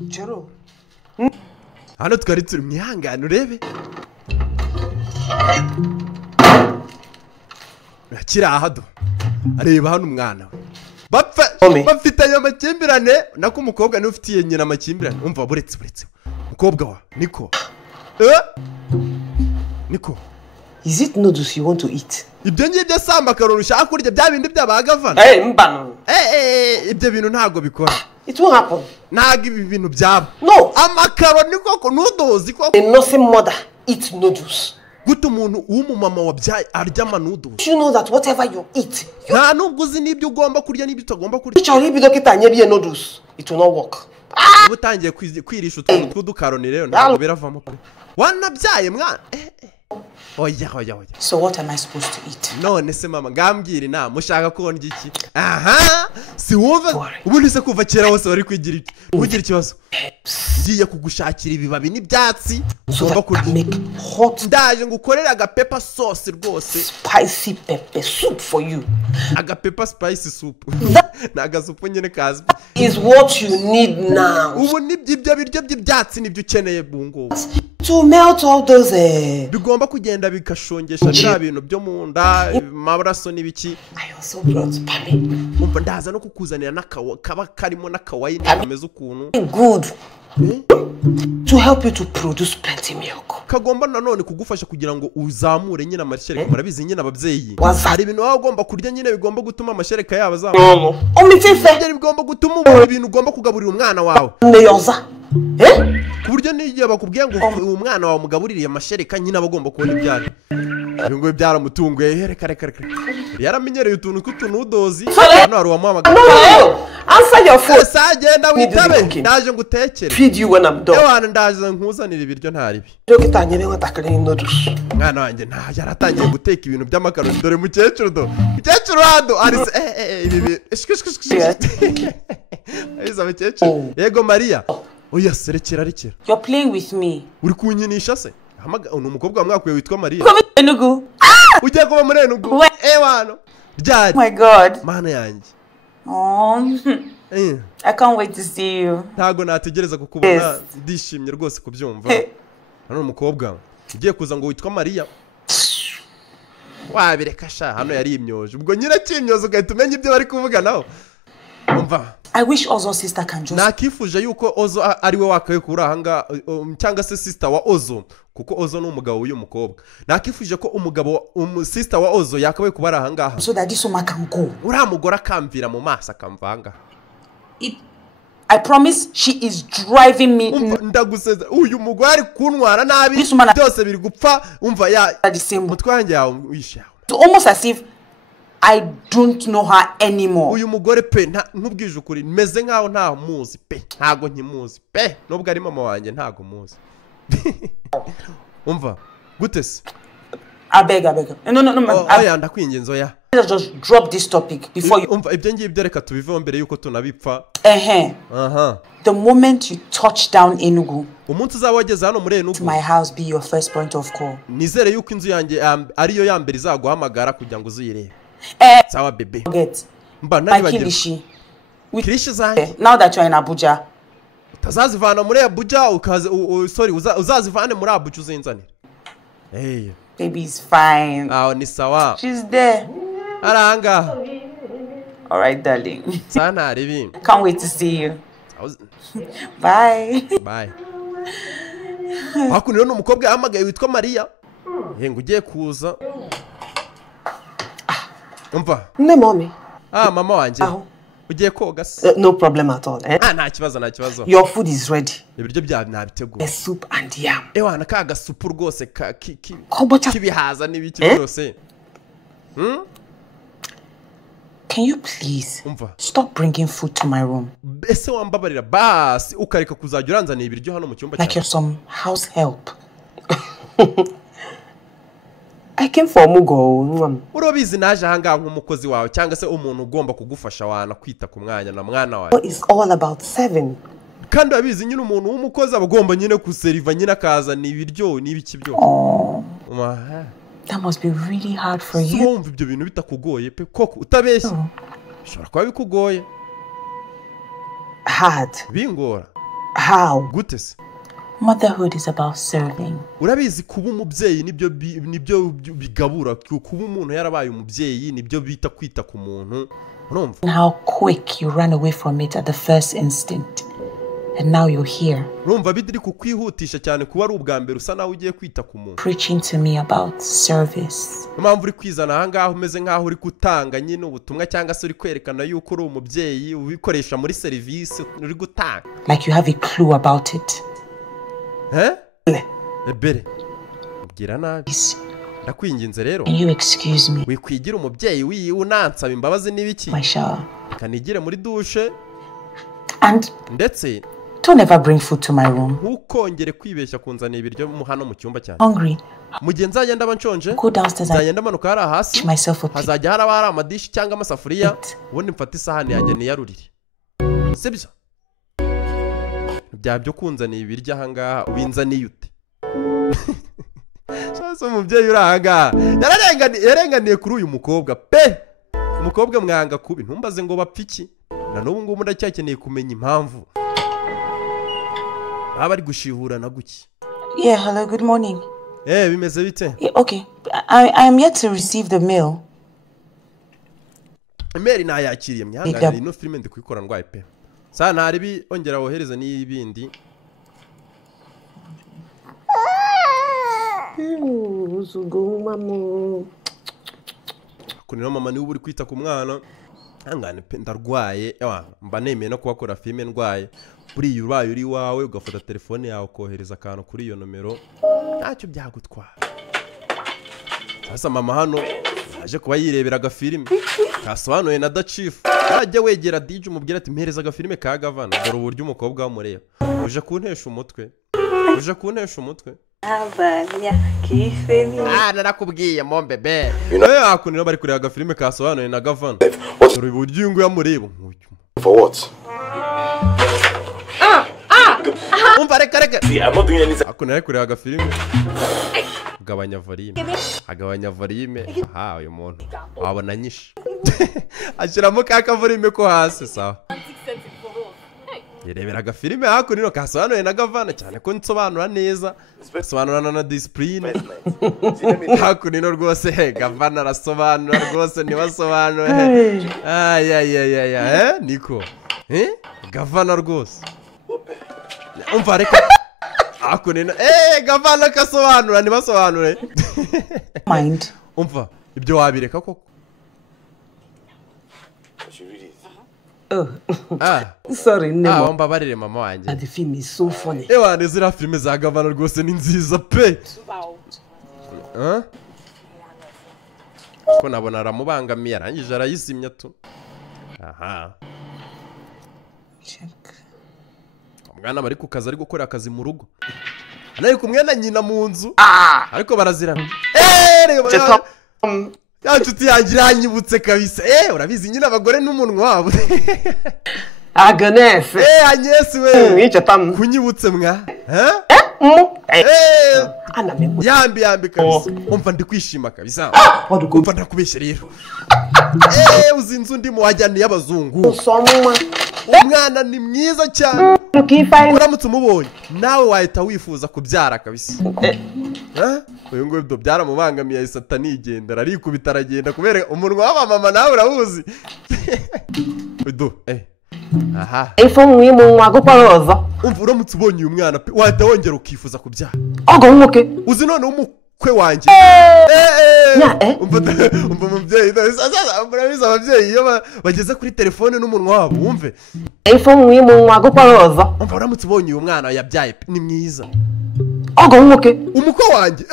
Jero. Hano twari turi mwihangane urebe. Akira ahado. Areba hano umwana. Bafitanye amakimbirane nako umukobwa niwe ufitiye nyina amakimbirane. Umva buretse. Mukobwa wa Niko. Niko. Is it noodles you want to eat? Ibyo ngibyo samba karoro ushaka kurya bya bindi byabagavana. Mbano. Ibyo bintu ntago bikora. It won't happen. Ntago ibi bintu byaba. No. Amakaro niko ko noodles ko. A nursing mother eats noodles. Guto umuntu w'umumama wabyaye arya noodles. You know that whatever you eat. Nta nubwo uzi n'ibyo ugomba kurya n'ibyo utagomba kurya. Cyari bidokita nyebiye noodles. It will not work. Ubu utangiye kwirisha utuntu tw'udukaroni rero ntabwo biravamo pe. Wanabyaye mwana. Oya. So what am I supposed to eat? None se mama ngambwira inama mushaka ko ndya iki? Aha! Si wumva ubundi se kuva kera hose wari kwigira iki? Ugira ikibazo. Ngiye kugushakira ibibabi n'ibyatsi ugomba kurya. Make hot Ndaje ngukorera aga pepper sauce rwose. Spicy pepper soup for you. Aga pepper spicy soup. Naga soup nyene kazi. Is what you need now. Ubu nibyo biryo by'ibyatsi nibyo ukeneye bungo. To melt all those Bigomba kugenda bikashongesha bya bintu byo mu nda mabaraso n'ibiki. I also brought pame. Umva ndaza no kukuzanira kaba karimo n'akawayi n'ameze ukuntu. Good. To help you to produce plenty milk. Kagomba nanone kugufasha kugira ngo uzamure nyina amashereka murabizi nyina abavyeyi. Hari ibintu waba ugomba kurya nyine bigomba gutuma amashereka yabo azamura. Omitife. Bigomba gutuma ibintu ugomba kugaburira umwana wawe. Neyoza. Ku buryo nigiye bakubwiye ngo umwana wawe mugabuririye amashereka nyina bagomba kubona ibyari. Ngo byaramutunguye reka. Yaramenyereye utuntu tw'utunudozi hano hari uwamuhamagara. Answer your phone. Sagenda witabe ndaje ngutekere. Feed you when I'm done. Ewana ndaje nkuzanira ibiryo ntaribi. Dogita nyebe ngatakare noodles. Mwana wanjye nta yaratangiye guteka ibintu by'amakaroni dore mukecuru do. Mukecuru hado ari ibi. Aiza mukecuru. Yego Maria. Oya serekera. You're playing with me. Uri kunyinisha se? Hamaga umukobwa mwakwe witwa Maria. Enugu. Ugiye kuba muri Enugu. Ewano. Byari. My God. Mana yanjye. I can't wait to see you. Ntago nategereza kukubona ndishimye rwose kubyumva. Hano umukobwa ugiye kuza ngo witwa Maria. Wabireka sha hano yari imyoje. Ubwo nyira kimyozo ugahita umenya ibyo bari kuvuga naho. Umva. I wish Ozo's sister can just. Nakifuje yuko Ozo ari we wakaye kuri ahanga cyangwa se sister wa Ozo kuko Ozo n'umugabo w'uyu mukobwa. Nakifuje ko umugabo sister wa Ozo yakabaye kuba ahanga. So that this woman can go. Uramugora akamvira mu maso akamvanga. I promise she is driving me. Ndaguseza uyu mugwari kuntwara nabi byose biri gupfa umva ya mutwanjye yawe wisha. Almost as if I don't know her anymore. Uyu mugore pe nkubwije ukuri meze nkaho nta muzi pe ntago nkimuzi pe nubwo ari mama wanjye ntago muzi. Umva gute se? I beg. No. Oya ndakwingenzo ya. Let's just drop this topic before you. Umva ibyo ngibyo reka tubiveho mbere yuko tunabipfa. The moment you touch down Enugu. Umunsi uzawageze hano muri Enugu. My house be your first point of call. Nizere yuko inzu yanjye ariyo ya mbere izaguhamagara kugira ngo uzuyirebe. Sawa bebe. Forget. Mba nabibagirwa. Kilishi zanjye. Now that you're in Abuja. Utazazivana muri Abuja uzazivane muri Abuja uzinzane. Hey. Baby's fine. Ni sawa. She's there. Aranga. All right, darling. Sana ribi. Can't wait to see you. Bye. Hakuniro n'umukobwa yahamagaye witwa Maria. Ngo ugiye kuza. Umva. Ne mommy. Mama wanje. Ugiye koga se? No problem at all. Nta kibazo. Your food is ready. Ibiryo bya nabiteguye. A soup and yam. Ewana kaga supu rwose kibihaza n'ibiki byose. Can you please stop bringing food to my room? Ese wambabarira basi ukareka kuzajya uranzana ibiryo hano mu cyumba cyawe. Like you're some house help. I came for Mugo. Urobizi naje hanga nk'umukozi wawe cyangwa se umuntu ugomba kugufasha wana kwita ku mwanya na mwana wawe. It's all about 7. Kandi abizi nyine umuntu w'umukozi abagomba nyine kuseriva nyine akaza n'ibiryo n'ibiki byo. That must be really hard for you. Umva ibyo bintu bitakugoye pe koko utabeshye. Shora kwa bikugoye. Hard. Bingora. How? Gute se? Motherhood is about serving. Urabizi kuba umubyeyi nibyo bigabura, kuba umuntu yarabaye umubyeyi nibyo bita kwita ku muntu. Urumva? And how quick you ran away from it at the first instinct. And now you're here. Urumva bidiri kukwihutisha cyane kuba ari ubwa mbere usa nawe ugiye kwita ku muntu. Preaching to me about service. Impamvu uri kwizana aha ngaho umeze nk'aho uri gutanga nyine ubutumwa cyangwa se uri kwerekana yuko uri umubyeyi ubikoresha muri serivisi uri gutanga. Like you have a clue about it. Ebere ubwira nabi. Ndakwinginze rero. Can you excuse me? Wikwigira umubyeyi unansaba imbabazi n'ibiki? My shower. Kanigire muri douche. And ndetse don't ever bring food to my room. Ntukongere kwibeshya kunzana ibiryo hano mu cyumba cyane. Hungry. Mugihe nzagenda banshonje. Go downstairs. Nzagenda manuka hari hasi. Myself a hazajya hari amadishi cyangwa amasafuriya. Ubundi mfata isahani yanjye niyarurire. Sibyo? Byabyo kunzaniye ibiryo aha ngaha ubinzaniye ute? Sasa umubyeyi uri aha ngaha yarenganiye kuri uyu mukobwa pe. Umukobwa mwanga kubi ntumbaze ngo bapfiki. Na n'ubu ngubu ndacyakeneye kumenya impamvu. Aba ari gushihura na guki. Yeah, hello, good morning. Bimeze bite? Yeah, okay. I am yet to receive the mail. Email nayakiriye myangana ino filime ndi kuyikora ndwaye pe. Sa ntari ongera wohereza n'ibindi. Kunino mama ni uri kwita ku mwana. Angane pe ndarwaye. Mba nemeye no kubakora filime ndwaye. Buri ubaye uri wawe ugafata telefone yawe kohereza akantu kuri iyo nomero. Ntacyo byagutwara. Sasa mama hano aje kuba yirebera agafilime. Kasobanuye na Dachief. Ajya wegera DJ umubwira ati mpereza agafilime ka Gavana. Dore uburyo umukobwa wamureba. Uje kuntesha umutwe. Abanya kifeni. Narakubwiye mo bebe. Akunira bari kureba agafilime kasobanuye na Gavana. Dore uburyo ngo yamureba. For what? Umva reka. See, I'm not doing anything. Akunira kureba agafilime. Agabanya volume. Aha uyu muntu wabona nyinshi. Ashiramo ka volume ko hasi sawa. Yerebera agafilime hakunino kasobanuye na Gavana cyane ko nsobanura neza. Sobanurana na discipline. Hakunino rwose Gavana arasobanura rwose nibasobanure. Niko. Gavana rwose. Umva reka. Akunino Gavana kasobanura nibasobanure. Mind. Umva ibyo wabireka koko. Sorry, never. Mbabarire mama wanjye. The film is so funny. Zira filime za Gavana rwose ni nziza pe. Ko nabona aramubangamiye arangije arayizimya tu. Aha. Check. Umwana bari ku kazi ari gukora akazi mu rugo. Anari kumwe na nyina mu nzu. Ariko barazirana. Ya nshuti yanjye iranyibutse kabisa. Urabizi nyine abagore n'umunwa wabo. Agnes. Agnes we. Nicha tam. Kunyibutse mwa. Yambi kabisa. Umva ndi kwishima kabisa. Umva ndakubeshye rero. Uzi inzu ndimo wajyaniye abazungu. Umwana ni mwiza cyane. Uramutse umubonye nawe wahita wifuza kubyara kabisa. Uyu nguyu byo byaramubangamiye Satani igendera arikubita aragenda kubera umunwa wa mama nawe urawuzi. Aha. Ifu mwimunwa gukoroza. Umva uramutse ubonye uyu mwana pe wahita wongera ukifuza kubyara. Umuke. Uzi none umukwe wanjye. Umva umubyeyi sasa murabizi ababyeyi iyo bageze kuri telefone n'umunwa wabo wumve. Ifu mwimunwa gukoroza. Umva uramutse ubonye uyu mwana yabyaye ni mwiza. Umuke. Umukwe wanjye.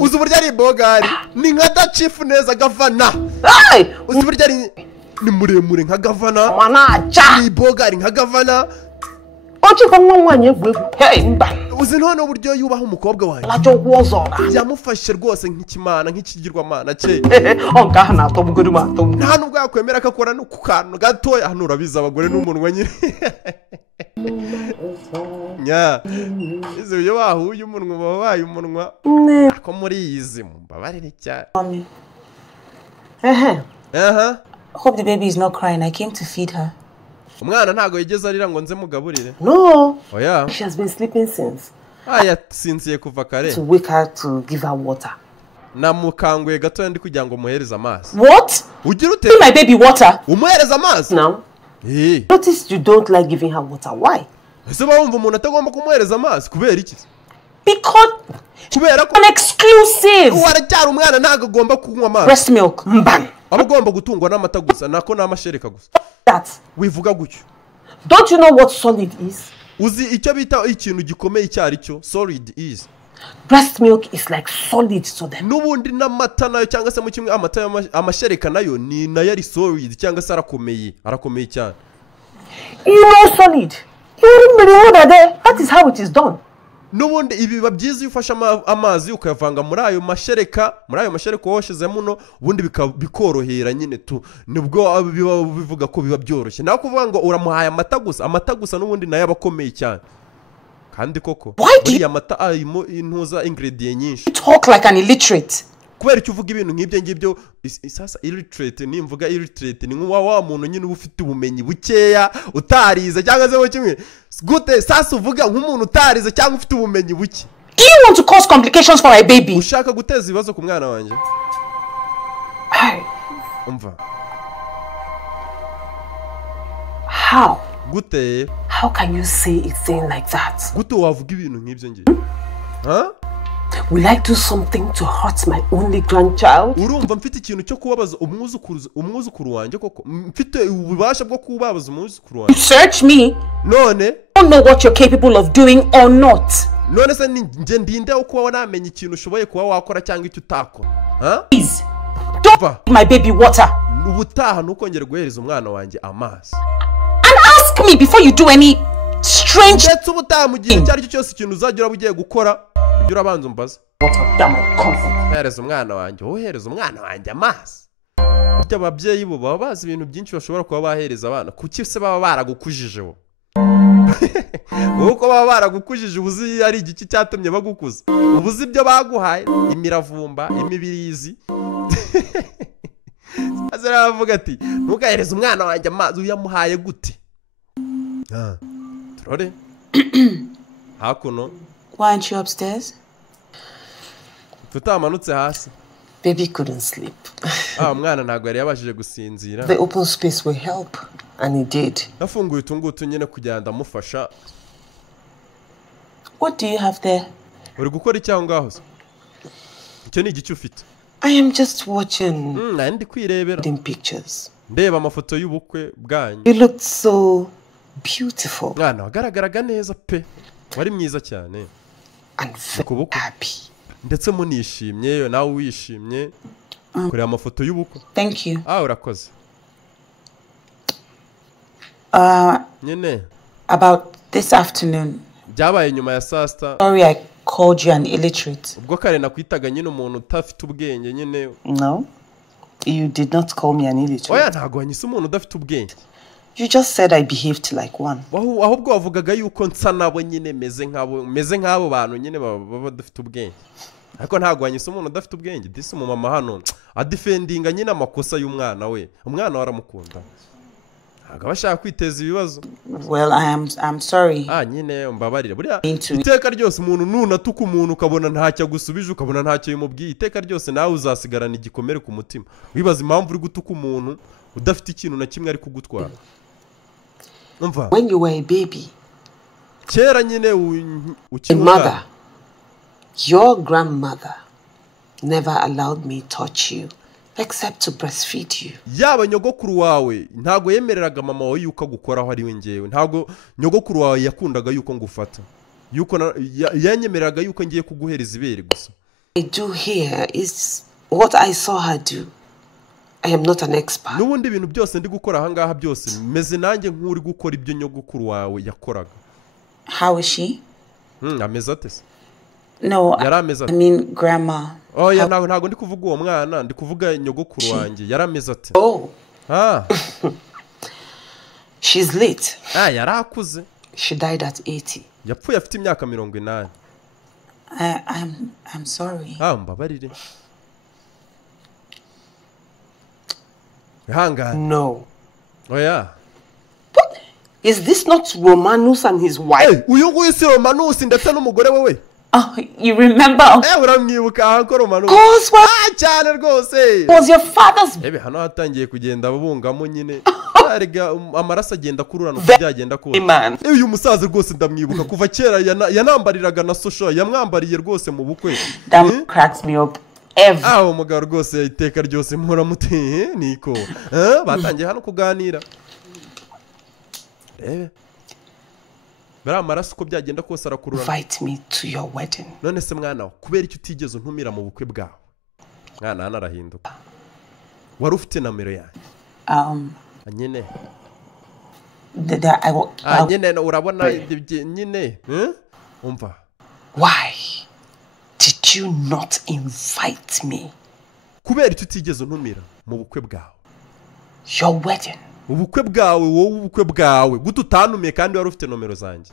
Uzi uburyo ari bogari ni nka Dachief neza Gavana. Uzi uburyo ari ni muremure nka Gavana. Ni bogari nka Gavana. Uzi none uburyo yubaha umukobwa wanjye. Yamufashe rwose nk'ikimana nk'ikigirwamana cye. Nta nubwo yakwemera ko akora no ku kantu gatoya hano urabizi abagore n'umunwa nyine. Izi uyo bahuye umunwa babaye umunwa. Ako muri izi mbabarire cyane. Hope the baby is not crying. I came to feed her. umwana ntago yigeze arira ngo nze mugaburire. No. Oya. She has been sleeping since. Yasinziye kuva kare. To wake her to give her water. Namukanguye gato ndi kugira ngo muhereze amazi. What? Ugira ute? Give my baby water. Umuhereza amazi? No. Notice you don't like giving her water. Why? Ese bawumva umuntu atagomba kumuhereza amazi kubera iki? Because kubera ko an exclusive. Waracyari umwana ntago agomba kunywa amazi. Breast milk. Mbang. Abagomba gutungwa n'amata gusa nako n'amashereka gusa. That. Wivuga gutyo. Don't you know what solid is? Uzi icyo bita ikintu gikomeye cyari cyo solid is. Breast milk is like solid to them. Nubundi n'amata nayo cyangwa se mu kimwe amata amashereka nayo ni nayo ari solid cyangwa se arakomeye cyane. You know solid. You wouldn't believe that that is how it is done. Nubundi ibiba byiza iyo ufashe amazi ukayavanga muri ayo mashereka woshezemo no ubundi bikorohera nyine tu nibwo bivuga ko biba byoroshye naho kuvuga ngo uramuhaye amata gusa nubundi nayo abakomeye cyane kandi koko muri amata arimo intuza ingredient nyinshi. Talk like an illiterate. Kubera icyo uvuga ibintu nk'ibyo ngibyo sasa illiterate nimvuga illiterate ni wa muntu nyine ufite ubumenyi bukeya utarize cyangwa se kimwe gute sasa uvuga nk'umuntu utarize cyangwa ufite ubumenyi buke. Do you want to cause complications for my baby? Ushaka guteza ibibazo ku mwana wanjye? Umva. How? Gute? How can you say a thing like that? Gute wavuga ibintu nk'ibyo ngibyo? Will I do something to hurt my only grandchild? Urumva mfite ikintu cyo kubabaza umwuzukuru wanjye koko mfite ububasha bwo kubabaza umwuzukuru wanjye. Search me. None I don't know what you're capable of doing or not. None se nje ndinde uko wanamenye ikintu ushoboye kuba wakora cyangwa icyo utakora. Please. Don't give my baby water. Ubutaha nukongera guhereza umwana wanjye amazi. And ask me before you do any strange. Ndetse ubutaha mu gihe cyari cyo cyose ikintu uzagira bugiye gukora urabanza umbaza. Hereza umwana wanjye amazi. Burya ababyeyi bo baba bazi ibintu byinshi bashobora kuba bahereza abana. Kuki se baba baragukujije bo? Uko baba baragukujije ubuzi ari igiki cyatumye bagukuza. Ubuzi ibyo baguhaye imiravumba, imibirizi. Azara avuga ati ntugahereza umwana wanjye amazi uyamuhaye gute? Turore. Hakuno. Why aren't you upstairs? Tutamanutse hasi. Baby couldn't sleep. Umwana ntago yari yabashije gusinzira. The open space will help, and it did. Nafunguye utungutu nyine kugira ndamufasha. What do you have there? Uri gukora iki aho ngaho se? Icyo ni igice ufite. I am just watching. Ndi kwirebera. Pictures. Ndeba amafoto y'ubukwe bwanyu. You looked so beautiful. Mwana wagaragaraga neza pe. Wari mwiza cyane. And very happy. Ndetse munishimye nawe wishimye. Kuri amafoto y'ubukwe. Thank you. Urakoze. Nyine. About this afternoon. Byabaye nyuma ya saa sita. Sorry I called you an illiterate. Ubwo kare nakwitaga nyine umuntu utafite ubwenge nyine. No. You did not call me an illiterate. Oya ntago wanyise umuntu udafite ubwenge. You just said I behaved like one. Ahubwo wavugaga yuko nsa nabo nyine meze nk'abo bantu nyine baba badafite ubwenge. Ariko ntago wanyise umuntu udafite ubwenge. Disi umumama hano adefendinga nyine amakosa y'umwana we. Umwana waramukunda. Ntago bashaka kwiteza ibibazo. Well, I'm sorry. Nyine mbabarire. Buriya iteka ryose umuntu nunatuka umuntu ukabona ntacyo agusubije ukabona ntacyo yimubwiye. Iteka ryose nawe uzasigarana igikomere ku mutima. Wibaza impamvu uri gutuka umuntu udafite ikintu na kimwe ari kugutwara. When you were a baby, kera nyine a mother, your grandmother never allowed me to touch you except to breastfeed you. Yaba nyogokuru wawe ntago yemereraga mama wawe yuko agukoraho ari we ngewe. Ntago nyogokuru wawe yakundaga yuko ngufata. Yuko yanyemereraga yuko ngiye kuguhereza ibere gusa. I do here is what I saw her do. I am not an expert. Nubundi ibintu byose ndi gukora aha ngaha byose meze nanjye nk'uri gukora ibyo nyogokuru wawe yakoraga. How is she? Ameze ate se? No, I mean grandma. Oya ntago ndi kuvuga uwo mwana ndi kuvuga nyogokuru wanjye yarameze ate? She's late. Yarakuze. She died at 80. Yapfuye afite imyaka 80. I'm sorry. Mbabarire. No. Oya. Is this not Romanus and his wife? Uyu nguyu si Romanus ndetse n'umugore wewe. Oh, you remember? Uramwibuka ko Romanus. Cause what? Cyane rwose. Was your father's? Hano hatangiye kugenda babungamo nyine. Arega amaraso agenda kururana byagenda ko. Man. Uyu musaza rwose ndamwibuka kuva kera yanambariraga na social yamwambariye rwose mu bukwe. That cracks me up. Umugabo rwose iteka ryose mpora muteye niko. Batangiye hano kuganira. Bara amaraso ko byagenda kose arakururana. Invite me to your wedding. None se mwana kubera icyo utigeze untumira mu bukwe bwawe. Mwana hano arahinduka. Wari ufite numero yanjye. Nyine. Nyine urabona nyine. Umva. Why did you not invite me? Kubera icyo utigeze untumira mu bukwe bwawe. Your wedding. Ubukwe bwawe wowe ubukwe bwawe gutu utanumiye kandi wari ufite nomero zanjye.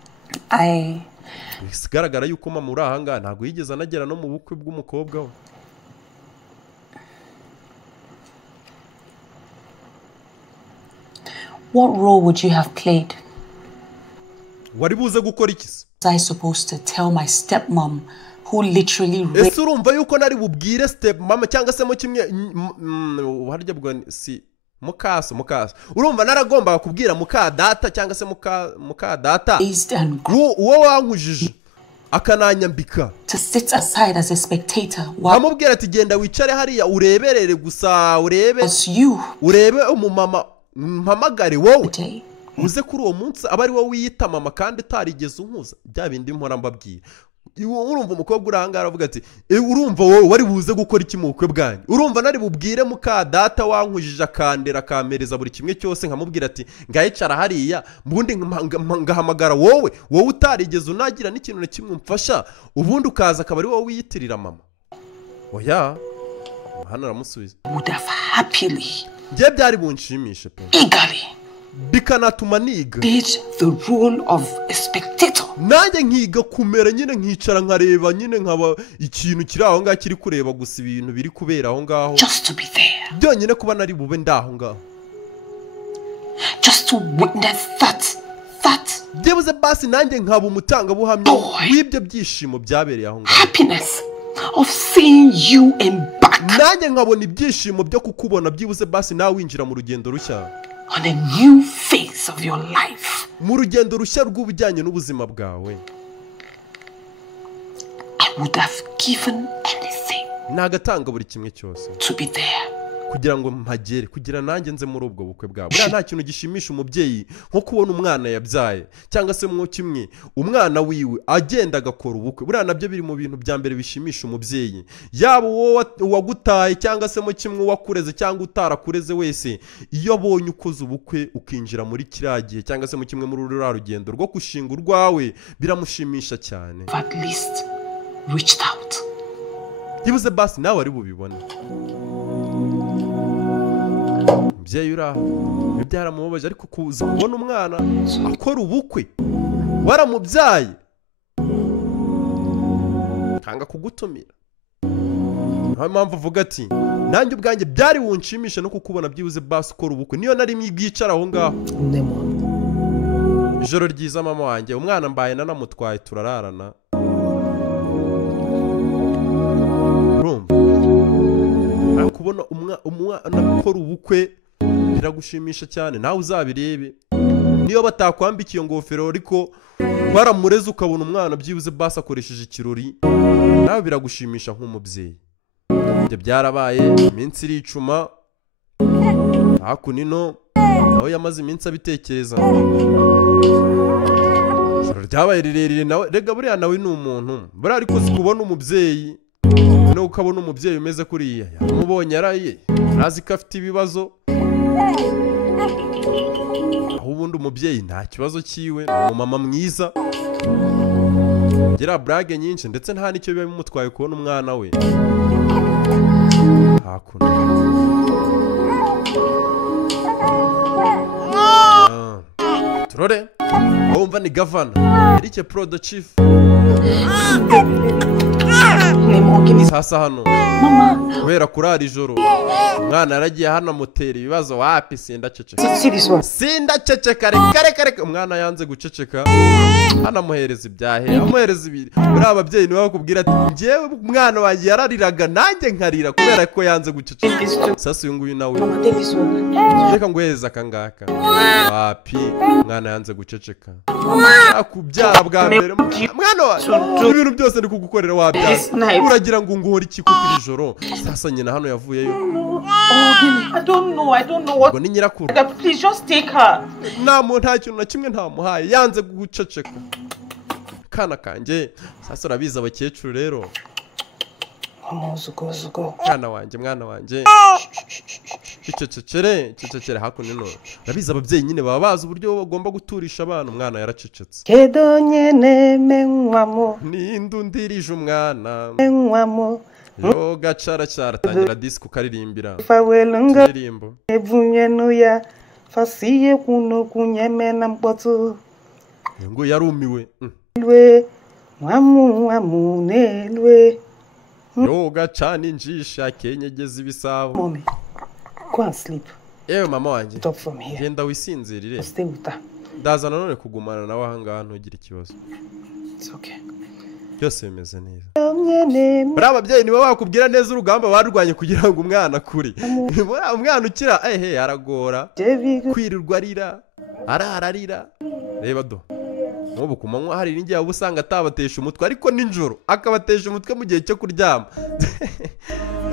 Bigaragara yuko mama uri ahanga ntago yigeze anagera no mu bukwe bw'umukobwa we. What role would you have played? Wari buze gukora iki? I supposed to tell my stepmom who literally Ese urumva yuko nari bubwire stepmama cyangwa se mo kimwe harya bwo si mukaso urumva naragomba kubwira muka data cyangwa se muka data uwo wankujije akananyambika to sit aside as a spectator amubwira ati genda wicare hariya ureberere gusa urebe umumama mpamagare wowe uze kuri uwo munsi aba ari wowe wiyita mama kandi utarigeze unkuza bya bindi mpora mbabwira. Urumva umukobwa uranga aravuga ati urumva wowe wari buze gukora iki mu bukwe bwanjye? Urumva nari bubwire muka data wankujije akandera kamereza buri kimwe cyose nkamubwira ati ngayicara hariya mbundi ngahamagara wowe utarigeze unagira n'ikintu na kimwe umfasha ubundi ukaza akaba ari wowe wiyitirira mama. Oya hano aramusubiza. Would have happily. Ngiye byari bunshimishe pe. Eagerly. Bikanatuma niga. Did the role of a spectator. Nanjye nkiga kumera nyine nkicara nkareba nyine nkaba ikintu kiri aho ngaho kiri kureba gusa ibintu biri kubera aho ngaho. Just to be there. Byonyine kuba nari bube ndaho ngaho. Just to witness that. Byebuze basi nanjye nkaba umutanga buhamya w'ibyo byishimo byabereye aho ngaho. Happiness of seeing you and back. Nanjye nkabona ibyishimo byo kukubona byibuze basi nawe winjira mu rugendo rushya. On a new phase of your life. Mu rugendo rushya rw'ubujyanye n'ubuzima bwawe. I would have given anything. Nagatanga buri kimwe cyose. To be there. Kugira ngo mpagere kugira nanjye nze muri ubwo bukwe bwawe. Buriya nta kintu gishimisha umubyeyi nko kubona umwana yabyaye cyangwa se mwo kimwe umwana wiwe agenda agakora ubukwe. Buriya nabyo biri mu bintu bya mbere bishimisha umubyeyi. Yaba uwo wagutaye cyangwa se mwo kimwe wakureze cyangwa utarakureze wese iyo abonye ukoze ubukwe ukinjira muri kiragiye cyangwa se mwo kimwe muri ruriya rugendo rwo gushinga urwawe biramushimisha cyane. At least reached out. Yibuze basi nawe ari bubibone. Mubyeyi uraho byaramubabaje ariko kuza kubona umwana akora ubukwe waramubyaye kanga kugutumira. Nta mpamvu avuga ati nanjye ubwanjye byari bunshimisha no kukubona byibuze basi ukora ubukwe niyo nari mwigicara aho ngaho. Ijoro ryiza mama wanjye umwana mbaye nanamutwaye turararana. Kubona umwana ukora ubukwe biragushimisha cyane nawe uzabirebe niyo batakwambikiye ngofero ariko waramureze ukabona umwana byibuze basi akoresheje ikirori nawe biragushimisha nk'umubyeyi. Ibyo byarabaye iminsi iricuma hakunino nawe yamaze iminsi abitekereza. Ryabaye rirerire nawe rega buriya nawe ni umuntu buriya ariko sikubona umubyeyi no ukabona umubyeyi umeze kuriya yamubonye araye azi ko afite ibibazo aho ubundi umubyeyi nta kibazo cyiwe ni umumama mwiza gira brage nyinshi ndetse nta nicyo biba bimutwaye kubona umwana we hakuno. Turore wumva ni gavana Eric Pro the Chief. Sasa hano kubera kurara ijoro umwana yaragiye hano amutera ibibazo wapi sindaceceka kare umwana yanze guceceka hano amuhereza ibyahe amuhereza ibiri muri ababyeyi niwe bakubwira ati njyewe umwana wanjye yarariraga nanjye nkarira kubera ko yanze guceceka sasa uyu nguyu nawe reka nguhereza akangaka wapi umwana yanze guceceka akubyara bwa mbere mwana wawe ibintu byose ndi kugukorera wabyara uragira ngo nguhore iki kuko iri joro sasa nyina hano yavuyeyo I don't know what. ngo ni nyirakuru Please just take her. nta kintu na kimwe ntamuhaye yanze guceceka kana kanjye sasa urabizi abakecuru rero mwana wanjye cecekere hakuno nino urabizi ababyeyi nyine baba bazi uburyo bagomba guturisha abana umwana yaracecetse kedo nyene menwamo nindundirije umwana menwamo yo gacara tangira disco karirimbira fawelunga ndirimbo evunye nuya fasiye kuno kunyemena mpoto ngo yarumiwe lwe mwamu nelwe yo gacana injisha kenyegeza ibisabo mommy go and sleep mama wanjye stop from here genda wisinzirire stay with her ndaza nanone kugumana nawe ahangaha ntugire ikibazo it's okay byose bimeze neza bari ababyeyi nibo bakubwira neza urugamba barwanye kugira ngo umwana akure umwana ukira aragora kwirirwa ararira reba do nk'ubu ku manywa hari n'igihe uba usanga atabatesha umutwe ariko nijoro akabatesha umutwe mu gihe cyo kuryama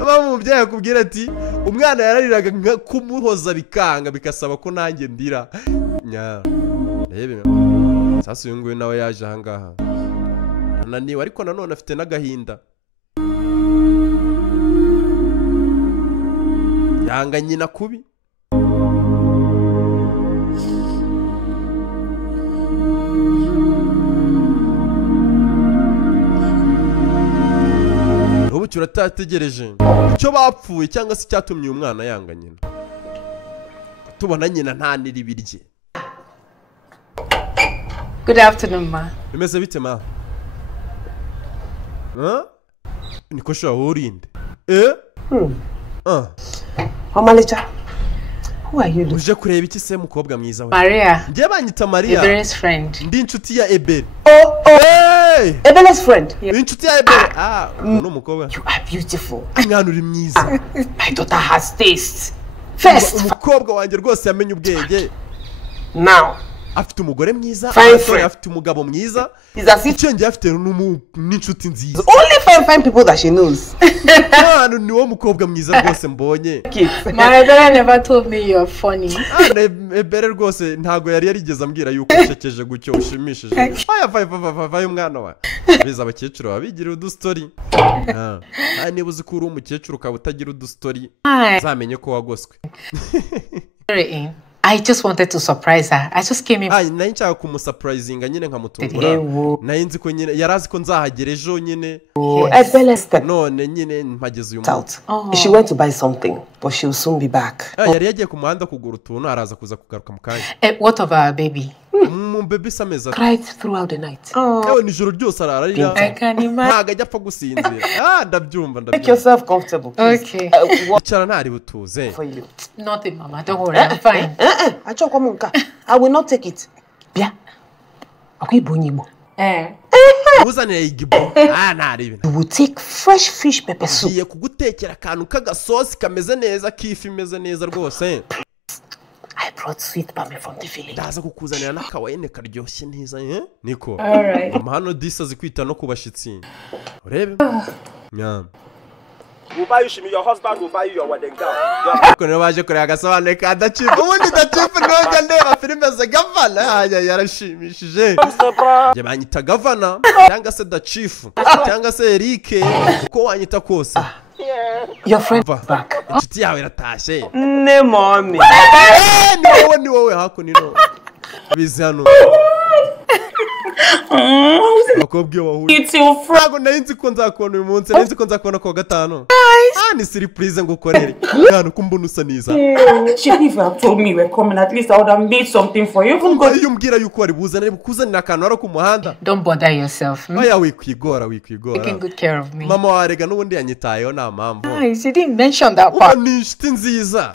mpamvu umubyeyi akubwira ati umwana yarariraga nka kumuhoza bikanga bigasaba ko nanjye ndira rebe sasa uyu nguyu nawe yaje ahangaha ananiwe ariko nanone afite n'agahinda yanga nyina kubi ubu turatategereje icyo bapfuye cyangwa se cyatumye uyu mwana yanga nyina tubona nyina ntanira ibirye. Good afternoon, ma. Bimeze bite ma? Niko shwa urinde. Omalicha, who are you? Uje kureba iki se mukobwa mwiza we? Maria. Ngiye banyita Maria. Ebere's friend. Ndi inshuti ya Ebere. Hey! Ebere's friend. Inshuti ya Ebere. No mukobwa. You are beautiful. Mwana uri mwiza. My daughter has taste. First, umukobwa wanjye rwose yamenye ubwenge. Now, afite umugore mwiza, afite umugabo mwiza. Icenge afite n'inshuti nziza. Only fine people that she knows. Mwana ni wo mukobwa mwiza rwose mbonye. My brother never told me you're funny. Ebere rwose ntago yari yarigeze ambwira yuko ucekeje gucyo ushimishije. Aya umwana wa. Biza abakecuru babigira udustori. Niba uzi ko uri umukecuru ukaba utagira udustori, zamenye ko wagoswe. I just wanted to surprise her. I just came in. Nari nshaka kumusurprisinga nyine nkamutungura. Nari nzi ko nyine yarazi ko nzahagera ejo nyine. None nyine mpageze uyu munsi. She went to buy something, but she will soon be back. Yari yagiye ku muhanda kugura utuntu araza kuza kugaruka mu kanya. What of our baby? Baby sameza. Cried throughout the night. Nijoro ryose ararira. I can imagine. Ntago ajya apfa gusinzira. Ndabyumva. Make yourself comfortable, please. Okay. Icara ntari butuze. For you. Nothing, Mama. Don't worry. I'm fine. I will not take it. Bia. Akibonyibo. Uzanire igibo. Ntari. You will take fresh fish pepper soup. Ngiye kugutekera akantu kagasosi kameze neza kifi imeze neza rwose. I brought sweet pame from the village. Ndaza kukuzanira n'akawayene karyoshye neza niko. All right. Hano disa zikwita no kubashitsi. Urebe? Nyam. Will buy you shimi, your husband will buy you your wedding gown. Kono baje kure agasobanure ka dachifu. Ubundi dachifu nonga ndeba filime za gavana. Yarashimishije. Je banyita gavana cyangwa se dachifu cyangwa se Eric uko wanyita kose. Your friend back. Inshuti yawe iratashe. Ne mommy. Ni wowe hakuno. Bizano. abakobwa iyo bahuye It's your friend. ntabwo nari nzi ko nzakubona uyu munsi nari nzi ko nzakubona ku wa gatanu ni surprise ngukorere mwana uko mbona usa neza Shouldn't even have told me you were coming. At least I would have made something for you. Even iyo umbwira yuko wari buzane bukuzanira akantu wari ku muhanda Don't bother yourself. oya wikwigora Taking good care of me. mama warega n'ubundi yanyitayeho nta mpamvu Nice, you didn't mention that uba part. ni inshuti nziza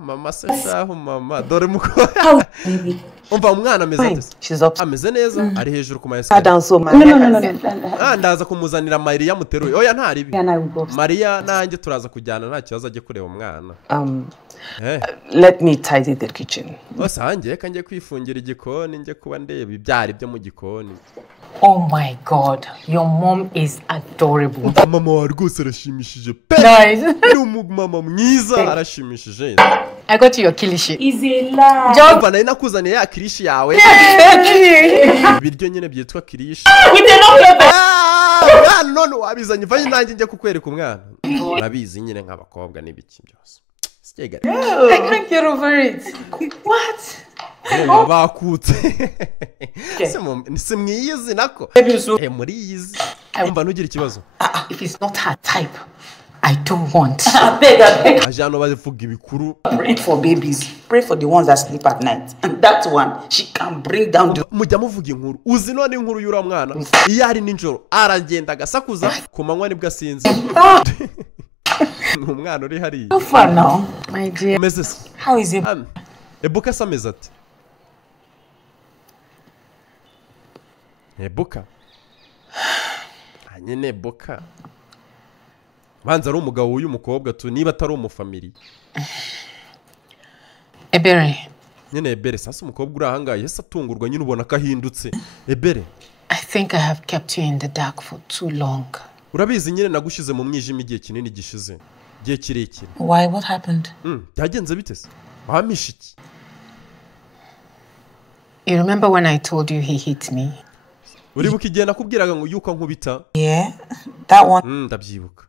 mama se shaho mama dore mukobwa umva umwana ameze ate She's up. ameze neza ari hejuru ku Sit mayesikariye down so much. ah ndaza kumuzanira Mariya muteruye oya nta ribi And I will go upstairs. Mariya nanjye turaza kujyana nta kibazo ajye kureba umwana Let me tidy the kitchen. bose hanjye kanjye kwifungira igikoni njye kuba ndeba ibyari byo mu gikoni Oh my God, your mom is adorable. mama wawe rwose arashimishije pe Nice. ni umumama mwiza arashimishije I got you your kilishi. is a lie. Just umva nari nakuzaniye ya kirishi yawe ibiryo nyine byitwa kirishi We did not hear that. mwana none wabizanye mvanye nanjye njye kukwereka umwana urabizi nyine nk'abakobwa n'ibiki byose sikega I can't get over it. What? bakutse si mwiyizi nako muri yizi umva ntugire ikibazo If it's not her type, I don't want. I beg. aje hano bavuga ibikuru Pray for babies. Pray for the ones that sleep at night. And that one, she can bring down the... mujya muvuga inkuru uzi none inkuru y'ura mwana iyo ari nijoro aragenda agasakuza ku manywa nibwo asinze umwana uri hariya How far now? My dear. ameze se How is it? ebuka se ameze ati ebuka nyine ebuka banza ari umugabo w'uyu mukobwa tu niba atari umufamili Ebere, nyine ebere sasa umukobwa uri ahangaha yese atungurwa nyine ubona ko ahindutse ebere I think I have kept you in the dark for too long. urabizi nyine nagushyize mu mwijima igihe kinini gishize igihe kirekire Why? What happened? byagenze bite se wamishe iki You remember when I told you he hit me? uribuka igihe nakubwiraga ngo yuko nkubita Yeah, that one. ndabyibuka